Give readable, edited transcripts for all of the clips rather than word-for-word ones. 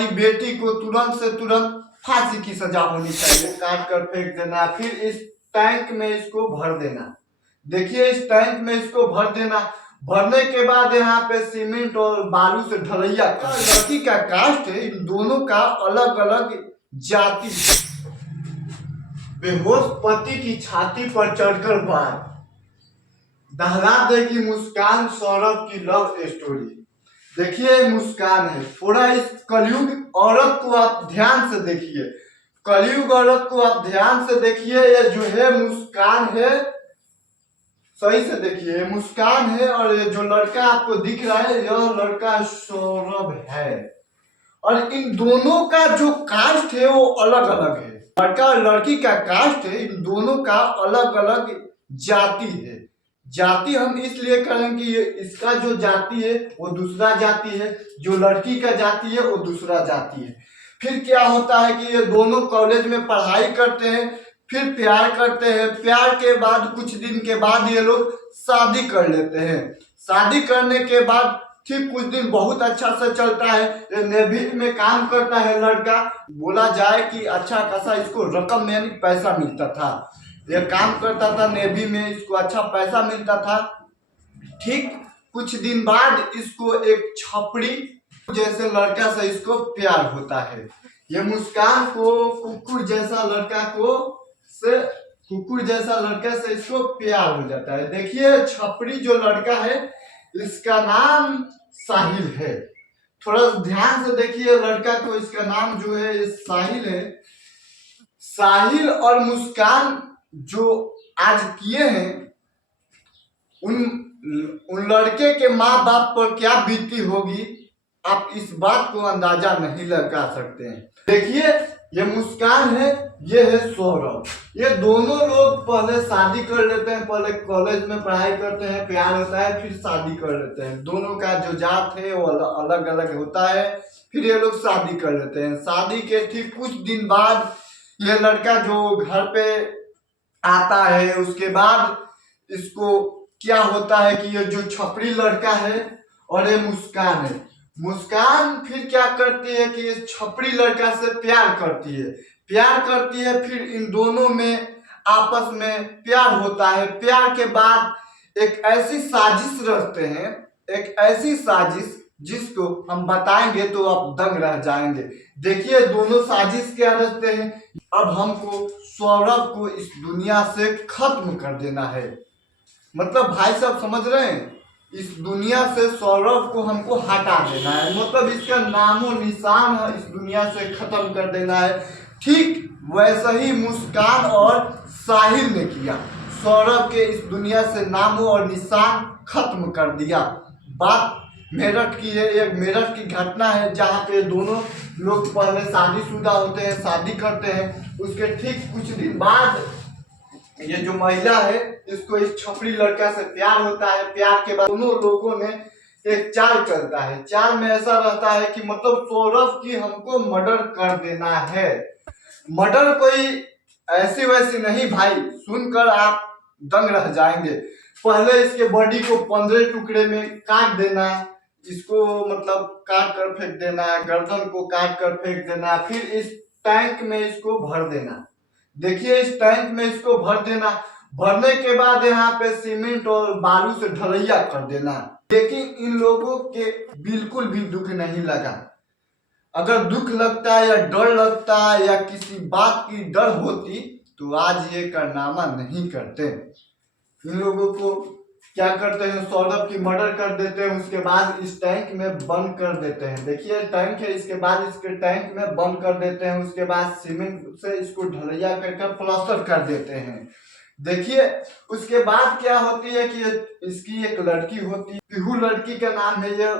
हमारी बेटी को तुरंत से तुरंत फांसी की सजा होनी चाहिए, काट कर फेंक देना। फिर इस टैंक में इसको भर देना। देखिए इस टैंक में इसको भर देना। भरने के बाद यहाँ पे सीमेंट और बालू से ढलैया। लड़की का कास्ट है, इन दोनों का अलग अलग जाति। बेहोश पति की छाती पर चढ़कर वार, दहला देगी मुस्कान सौरभ की लव स्टोरी। देखिए मुस्कान है, थोड़ा इस कलयुग औरत को आप ध्यान से देखिए। कलयुग औरत को आप ध्यान से देखिए। ये जो है मुस्कान है, सही से देखिए, मुस्कान है। और ये जो लड़का आपको दिख रहा है, यह लड़का सौरभ है। और इन दोनों का जो कास्ट है वो अलग अलग है। लड़का और लड़की का कास्ट है, इन दोनों का अलग अलग जाति है। जाति हम इसलिए करें कि ये इसका जो जाति है वो दूसरा जाति है, जो लड़की का जाति है वो दूसरा जाति है। फिर क्या होता है कि ये दोनों कॉलेज में पढ़ाई करते हैं, फिर प्यार करते हैं। प्यार के बाद कुछ दिन के बाद ये लोग शादी कर लेते हैं। शादी करने के बाद ठीक कुछ दिन बहुत अच्छा से चलता है। ये नेवी में काम करता है लड़का। बोला जाए कि अच्छा खासा इसको रकम यानी पैसा मिलता था। ये काम करता था नेवी में, इसको अच्छा पैसा मिलता था। ठीक कुछ दिन बाद इसको एक छपड़ी जैसे लड़का से इसको प्यार होता है। ये मुस्कान को कुकुर जैसा लड़का से इसको प्यार हो जाता है। देखिए छपड़ी जो लड़का है इसका नाम साहिल है। थोड़ा ध्यान से देखिए लड़का को, इसका नाम जो है ये साहिल है। साहिल और मुस्कान जो आज किए हैं, उन लड़के के माँ बाप पर क्या बीती होगी आप इस बात को अंदाजा नहीं लगा सकते हैं। देखिए ये मुस्कान है, ये है सौरभ। ये दोनों लोग पहले शादी कर लेते हैं। पहले कॉलेज में पढ़ाई करते हैं, प्यार होता है, फिर शादी कर लेते हैं। दोनों का जो जात है वो अलग अलग होता है। फिर ये लोग शादी कर लेते हैं। शादी के ठीक कुछ दिन बाद ये लड़का जो घर पे आता है, उसके बाद इसको क्या होता है कि ये जो छपरी लड़का है और ये मुस्कान है, मुस्कान फिर क्या करती है कि ये छपरी लड़का से प्यार करती है। फिर इन दोनों में आपस में प्यार होता है। प्यार के बाद एक ऐसी साजिश रचते हैं, एक ऐसी साजिश जिसको हम बताएंगे तो आप दंग रह जाएंगे। देखिए दोनों साजिश क्या रचते हैं। अब हमको सौरभ को इस दुनिया से खत्म कर देना है। मतलब भाई साहब समझ रहे हैं, इस दुनिया से सौरभ को हमको हटा देना है। मतलब इसका नामो निशान है इस दुनिया से खत्म कर देना है। ठीक वैसा ही मुस्कान और साहिल ने किया, सौरभ के इस दुनिया से नामो और निशान खत्म कर दिया। बात मेरठ की है, एक मेरठ की घटना है जहाँ पे दोनों लोग पहले शादीशुदा होते हैं, शादी करते हैं। उसके ठीक कुछ दिन बाद ये जो महिला है इसको इस छपरी लड़का से प्यार होता है। प्यार के बाद दोनों लोगों ने एक चाल चलता है। चाल में ऐसा रहता है कि मतलब सौरभ की हमको मर्डर कर देना है। मर्डर कोई ऐसी वैसी नहीं भाई, सुनकर आप दंग रह जाएंगे। पहले इसके बॉडी को 15 टुकड़े में काट देना, इसको मतलब काट कर फेंक देना, गर्दन को काट कर फेंक देना। फिर इस टैंक में इसको भर देना। देखिए इस टैंक में इसको भर देना। भरने के बाद यहाँ पे सीमेंट और बालू से ढलैया कर देना। लेकिन इन लोगों के बिल्कुल भी दुख नहीं लगा। अगर दुख लगता या डर लगता या किसी बात की डर होती तो आज ये कारनामा नहीं करते। इन लोगों को क्या करते हैं, सौरभ की मर्डर कर देते हैं। उसके बाद इस टैंक में बंद कर देते हैं। देखिए टैंक है, इसके बाद इसके टैंक में बंद कर देते हैं। उसके बाद सीमेंट से इसको ढलैया कर प्लास्टर कर देते हैं। देखिए उसके बाद क्या होती है कि इसकी एक लड़की होती है, पीहू लड़की का नाम है। ये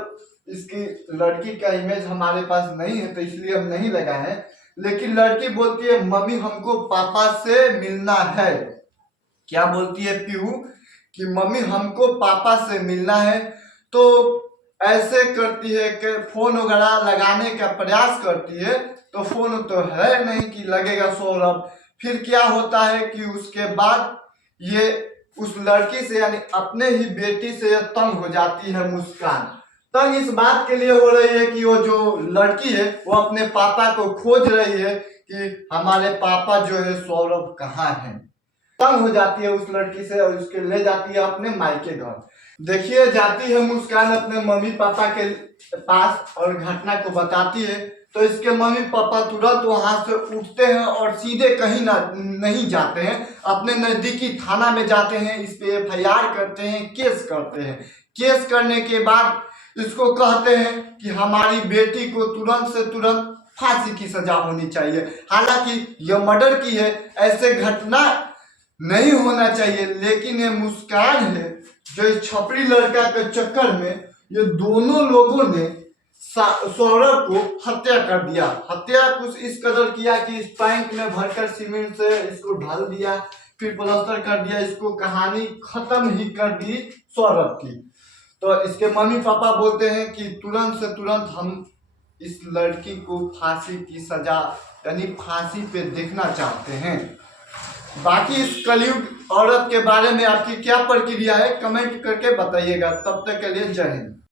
इसकी लड़की का इमेज हमारे पास नहीं है तो इसलिए हम नहीं लगाए हैं। लेकिन लड़की बोलती है मम्मी हमको पापा से मिलना है। क्या बोलती है पीहू कि मम्मी हमको पापा से मिलना है। तो ऐसे करती है कि फोन वगैरह लगाने का प्रयास करती है तो फोन तो है नहीं कि लगेगा सौरभ। फिर क्या होता है कि उसके बाद ये उस लड़की से यानी अपने ही बेटी से तंग हो जाती है मुस्कान। तंग इस बात के लिए हो रही है कि वो जो लड़की है वो अपने पापा को खोज रही है कि हमारे पापा जो है सौरभ कहाँ है। तंग हो जाती है उस लड़की से और उसके ले जाती है अपने मायके घर। देखिए जाती है मुस्कान अपने मम्मी पापा के पास और घटना को बताती है, तो इसके मम्मी पापा तुरंत वहां से उठते हैं और सीधे कहीं ना नहीं जाते हैं, अपने नजदीकी थाना में जाते हैं, इस पे एफआईआर करते हैं, केस करते हैं। केस करने के बाद इसको कहते हैं कि हमारी बेटी को तुरंत से तुरंत फांसी की सजा होनी चाहिए। हालांकि यह मर्डर की है, ऐसे घटना नहीं होना चाहिए, लेकिन ये मुस्कान है जो इस छपरी लड़का के चक्कर में ये दोनों लोगों ने सौरभ को हत्या कर दिया। हत्या कुछ इस कदर किया कि इस टैंक में भरकर सीमेंट से इसको ढाल दिया, फिर प्लास्टर कर दिया, इसको कहानी खत्म ही कर दी सौरभ की। तो इसके मम्मी पापा बोलते हैं कि तुरंत से तुरंत हम इस लड़की को फांसी की सजा यानी फांसी पे देखना चाहते हैं। बाकी इस कलयुग औरत के बारे में आपकी क्या प्रक्रिया है कमेंट करके बताइएगा। तब तक के लिए जय हिंद।